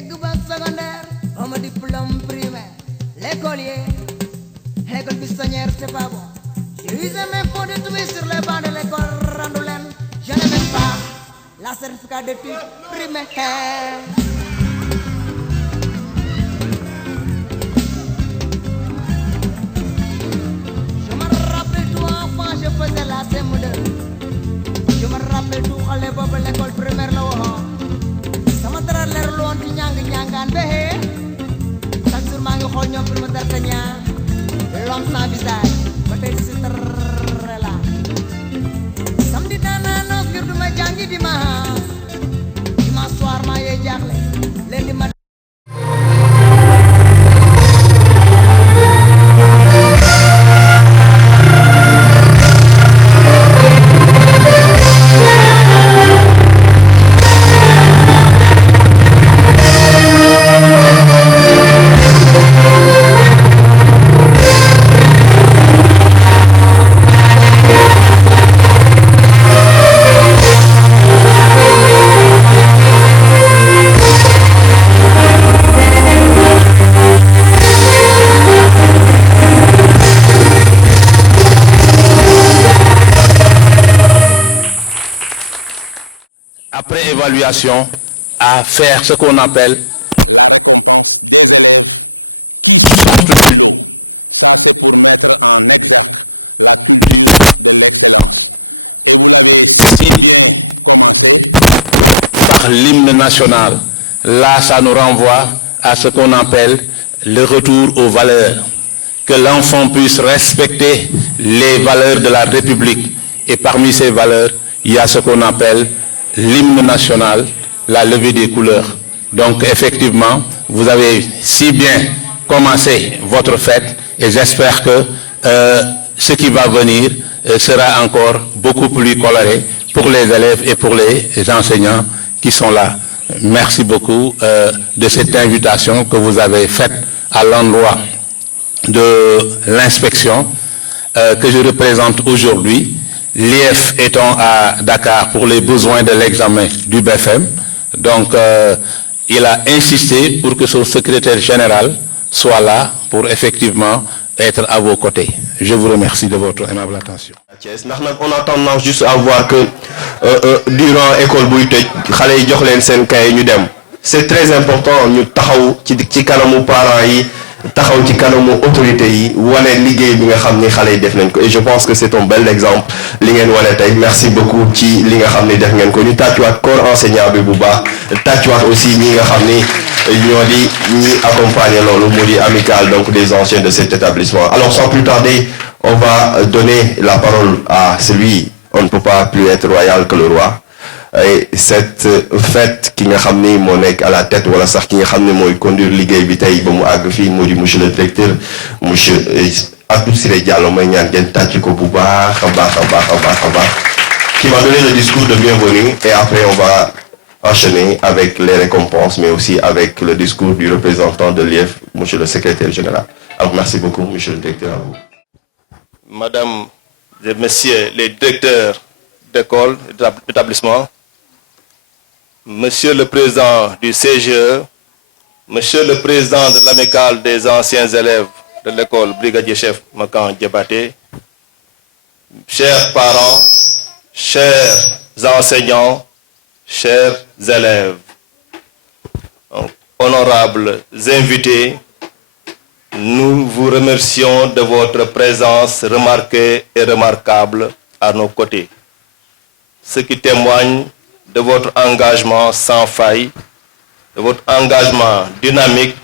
Yegg bac secondaire, homme diplôme primaire, l'écolier, école buissonnière, c'est pas bon. J'ai usé mes pots de tuer sur les bancs de l'école Randoulène. Je n'ai même pas la certificat d'études primaires. Je me rappelle tout enfant, je faisais la CM2. Je me rappelle tout xale boobu l'école primaire la woon. Sama dara leer loon ci ñangaan be. Chaque jour maa ngi xool ñoom pour me dartañaa. L'homme sans visage, peut-être c'est très là. Samedi daanaa noos ngir du ma jàngi dimanche. Dimanche soir maa yee jaaxle. Lundi ma après évaluation, à faire ce qu'on appelle la récompense des élèves qui sont plus. Ça, c'est pour mettre en exemple la culture de l'excellence. Et vous avez commencé par l'hymne national. Là, ça nous renvoie à ce qu'on appelle le retour aux valeurs. Que l'enfant puisse respecter les valeurs de la République. Et parmi ces valeurs, il y a ce qu'on appelle l'hymne national, la levée des couleurs. Donc effectivement, vous avez si bien commencé votre fête et j'espère que ce qui va venir sera encore beaucoup plus coloré pour les élèves et pour les enseignants qui sont là. Merci beaucoup de cette invitation que vous avez faite à l'endroit de l'inspection que je représente aujourd'hui. L'IEF étant à Dakar pour les besoins de l'examen du BFM, donc il a insisté pour que son secrétaire général soit là pour effectivement être à vos côtés. Je vous remercie de votre aimable attention. On a tendance juste à voir que durant l'école, c'est très important ñu taxaw ci kanamu parents yi taxaw ci kanamu autorité yi wane liggéey bi nga xamni xalé def nañ ko et je pense que c'est un bel exemple li ngeen wane tay merci beaucoup ci li nga xamni def ngeen ko ñu tàccuwaat corps enseignant bi bu baax tàccuwaat aussi ñi nga xamni ñoo di ñi accompagner lolu mu di amical donc des anciens de cet établissement. Alors sans plus tarder, on va donner la parole à celui, on ne peut pas plus être royal que le roi. Et cette fête qui nga xamni mo nek à la tête wala sax ki nga xamni moy conduire liguey bi tay ba mu ag fi modi monsieur le directeur monsieur Abdou Siré Diallo may ñaan ngeen tàcc ko bu baax qui va donner le discours de bienvenue et après on va enchaîner avec les récompenses mais aussi avec le discours du représentant de l'IEF monsieur le secrétaire général. Alors merci beaucoup monsieur le directeur, à vous. Madame et messieurs les directeurs d'école et d'établissement, Monsieur le Président du CGE, Monsieur le Président de l'Amicale des anciens élèves de l'école Brigadier Chef Makan Diabaté, chers parents, chers enseignants, chers élèves, honorables invités, nous vous remercions de votre présence remarquée et remarquable à nos côtés, ce qui témoigne de votre engagement sans faille, de votre engagement dynamique,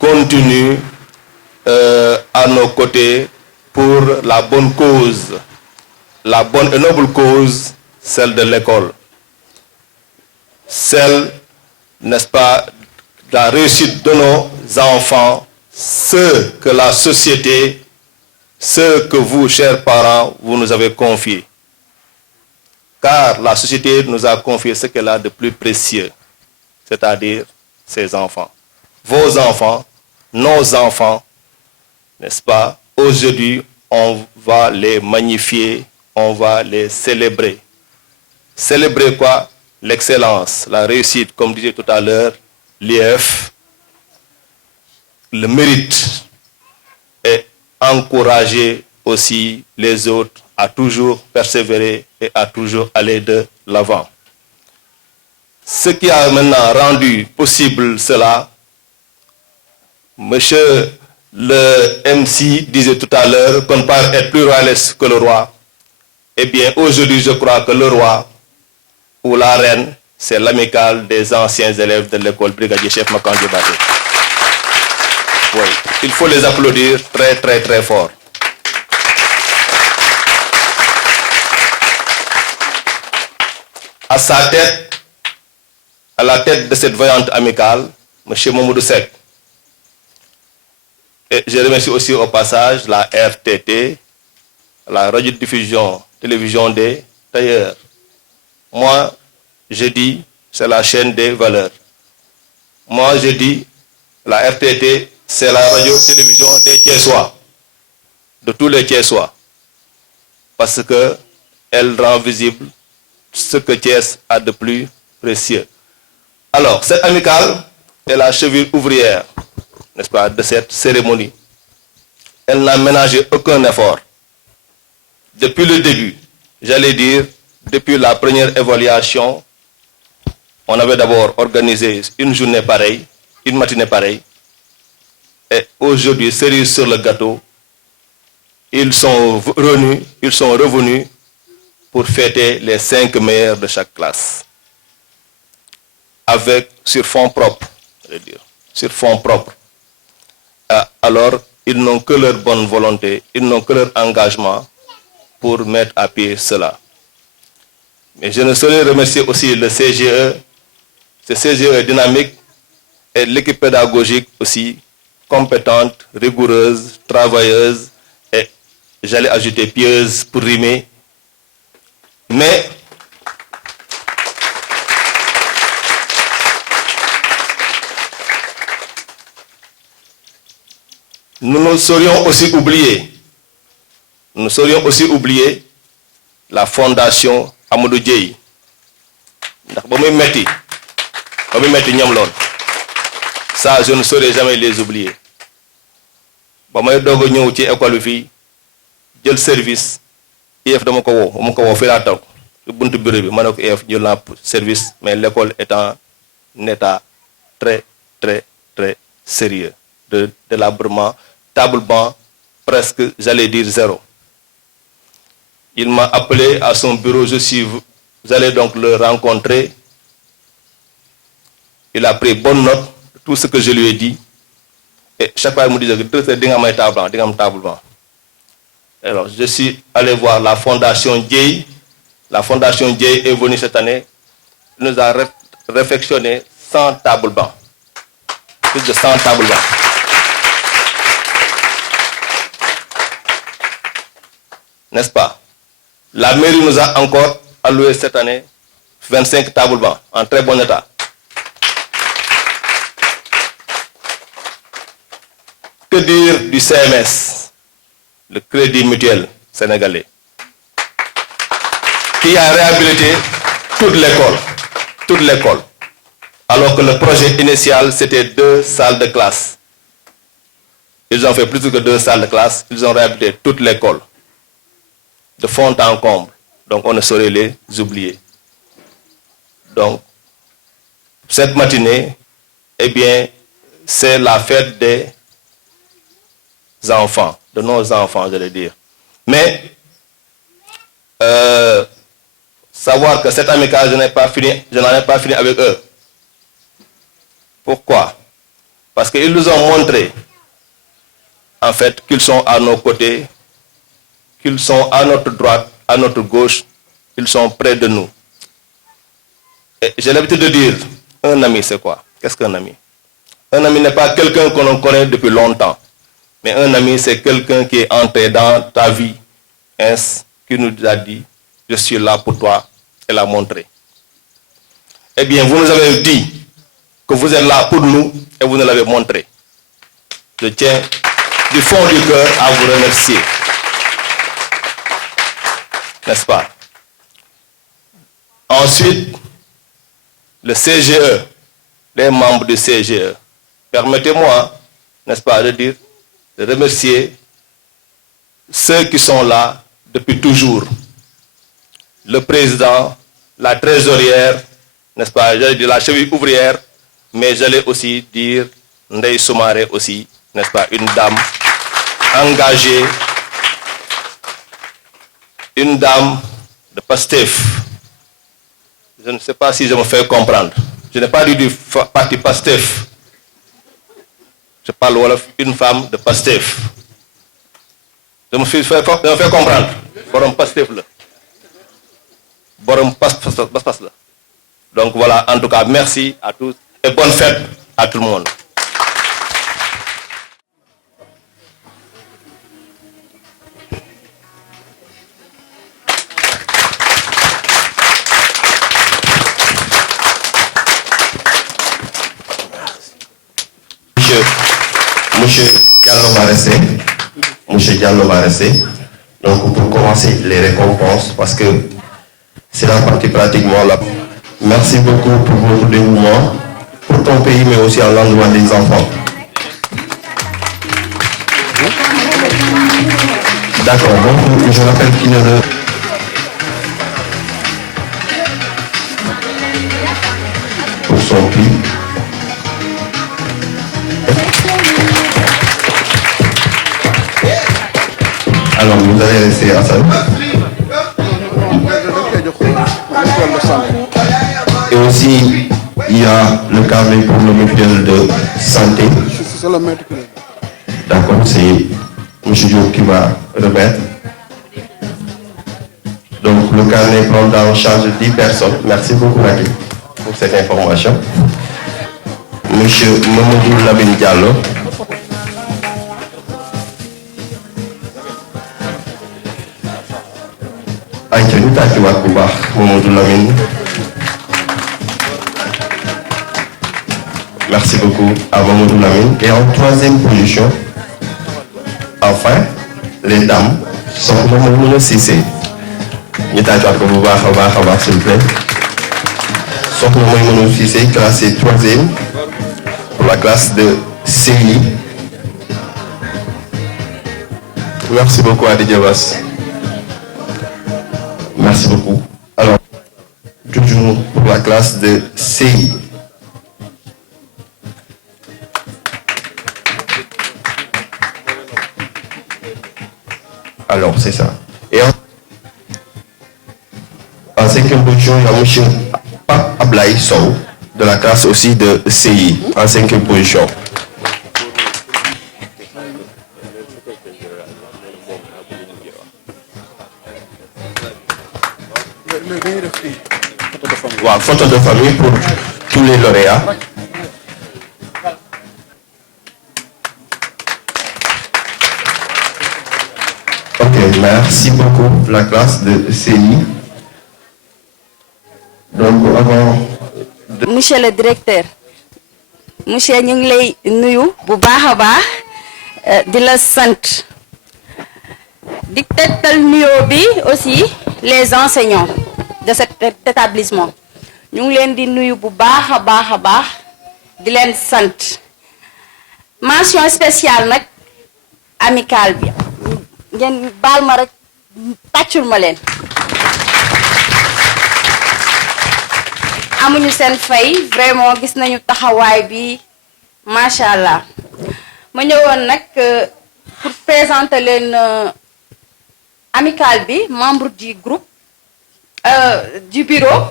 continu à nos côtés pour la bonne cause, la bonne et noble cause, celle de l'école. Celle, n'est-ce pas, de la réussite de nos enfants, ce que la société, ce que vous, chers parents, vous nous avez confié. Car la société nous a confié ce qu'elle a de plus précieux, c'est-à-dire ses enfants. Vos enfants, nos enfants, n'est-ce pas? Aujourd'hui, on va les magnifier, on va les célébrer. Célébrer quoi? L'excellence, la réussite, comme disait tout à l'heure, l'IEF le mérite et encourager aussi les autres à toujours persévérer et à toujours aller de l'avant. Ce qui a maintenant rendu possible cela, monsieur le MC disait tout à l'heure qu'on ne peut pas être plus royaliste que le roi. Eh bien, aujourd'hui, je crois que le roi ou la reine, c'est l'amicale des anciens élèves de l'école Brigadier Chef Makan Diabaté. Oui, il faut les applaudir très, très, très fort. À sa tête, à la tête de cette voyante amicale, M. Mamoudou Seck. Et je remercie aussi au passage la RTT, la radiodiffusion, télévision des tailleurs. Moi, je dis, c'est la chaîne des valeurs. Moi, je dis, la RTT, c'est la radio-télévision des Thiessois, de tous les Thiessois, parce qu'elle rend visible ce que Thiès a de plus précieux. Alors, cette amicale est la cheville ouvrière, n'est-ce pas, de cette cérémonie. Elle n'a ménagé aucun effort. Depuis le début, j'allais dire, depuis la première évaluation, on avait d'abord organisé une journée pareille, une matinée pareille, et aujourd'hui, cerise sur le gâteau, ils sont revenus pour fêter les 5 meilleurs de chaque classe. Sur fonds propres, je veux dire, sur fonds propres. Alors, ils n'ont que leur bonne volonté, ils n'ont que leur engagement pour mettre à pied cela. Mais je ne saurais remercier aussi le CGE, ce CGE dynamique et l'équipe pédagogique aussi, compétente, rigoureuse, travailleuse et, j'allais ajouter, pieuse pour rimer. Mais nous ne saurions aussi oublier la fondation Amadou Dieye. Ça, je ne saurais jamais les oublier. Ba may doog a ñëw ci école bi fii jël service IEF dama ko woo fii laa taw buntu bureau bi ma ne ko IEF jël naa service, mais l'école est en état très très très sérieux de délabrement, table-banc presque, j'allais dire, zéro. Il m'a appelé à son bureau, vous allez donc le rencontrer. Il a pris bonne note de tout ce que je lui ai dit. Et chaque fois, il me disait que table-banc. Alors, je suis allé voir la Fondation Dieye. La Fondation Dieye est venue cette année. Il nous a réfectionné 100 tables-bancs. Plus de 100 tables-bancs. N'est-ce pas? La mairie nous a encore alloué cette année 25 tables-bancs en très bon état. Que dire du CMS, le Crédit Mutuel sénégalais, qui a réhabilité toute l'école, alors que le projet initial, c'était 2 salles de classe. Ils ont fait plus que 2 salles de classe, ils ont réhabilité toute l'école, de fond en comble. Donc, on ne saurait les oublier. Donc, cette matinée, eh bien, c'est la fête des enfants, de nos enfants, je vais dire. Mais, savoir que cette amicale, je n'en ai pas fini avec eux. Pourquoi? Parce qu'ils nous ont montré, en fait, qu'ils sont à nos côtés, qu'ils sont à notre droite, à notre gauche, ils sont près de nous. J'ai l'habitude de dire, un ami, c'est quoi? Qu'est-ce qu'un ami? Un ami n'est pas quelqu'un que l'on connaît depuis longtemps. Mais un ami, c'est quelqu'un qui est entré dans ta vie, qui nous a dit, je suis là pour toi, et l'a montré. Eh bien, vous nous avez dit que vous êtes là pour nous, et vous nous l'avez montré. Je tiens du fond du cœur à vous remercier. N'est-ce pas? Ensuite, le CGE, les membres du CGE. Permettez-moi, n'est-ce pas, de remercier ceux qui sont là depuis toujours. Le président, la trésorière, n'est-ce pas, j'allais dire la cheville ouvrière, mais j'allais aussi dire Ndeye Soumaré aussi, n'est-ce pas, une dame engagée, une dame de Pastef. Je ne sais pas si je me fais comprendre. Je n'ai pas dit du parti Pastef. Je parle wolof, une femme de Pastef. Je me fais comprendre. Borom Pastef là. Borom pas là. Donc voilà, en tout cas, merci à tous et bonne fête à tout le monde. Monsieur Diallo va rester. Donc pour commencer les récompenses, parce que c'est la partie pratiquement là. Merci beaucoup pour votre dévouement, pour ton pays, mais aussi à l'endroit des enfants. D'accord, donc je rappelle qu'il ne... Pour son prix. Alors, vous allez rester à ça. Et aussi, il y a le carnet pour le mutuel de santé. D'accord, c'est M. Diop qui va remettre. Donc, le carnet prend en charge 10 personnes. Merci beaucoup, Naki, pour cette information. M. Mamadou Lamine Diallo. Merci beaucoup à Mamadou Lamine. Et en troisième position, enfin, les dames sont Mamadou Cissé. S'il vous plaît. Sont Mamadou Cissé, classé troisième pour la classe de CI. Merci beaucoup à Didier Bass. Merci beaucoup. Alors, toujours pour la classe de CI. Alors, c'est ça. Et en cinquième position, il y a M. Pape Ablaï Sow, de la classe aussi de CI, en cinquième position. Voilà, photo de famille pour tous les lauréats. Ok, merci beaucoup la classe de CI. Donc avant de... Monsieur le directeur, monsieur ñu ngi lay nuyu bu baax a baax di la sant di tegtal nuyoo bi aussi les enseignants de cet établissement ñu ngi leen di nuyu bu baax a baax di leen sant mention spéciale nag amicale bi ngeen baal ma rek tàccul ma leen amuñu seen fay vraiment gis nañu taxawaay bi macha allah ma ñëwoon nag pour présenter leen amicale bi membre du groupe du bureau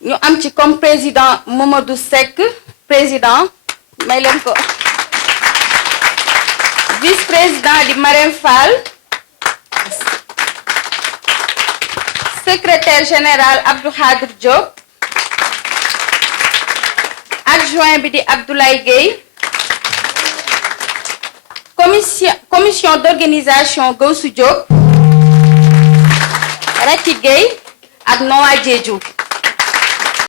ñu am ci comme président Mamadou Seck président may leen ko vice-président di Marème Fall secrétaire général Abdou Khadir Diop adjoint bi di Abdoulaye Gueye commission d'organisation Goussou Diop Raki Gueye ak Noa Diédhiou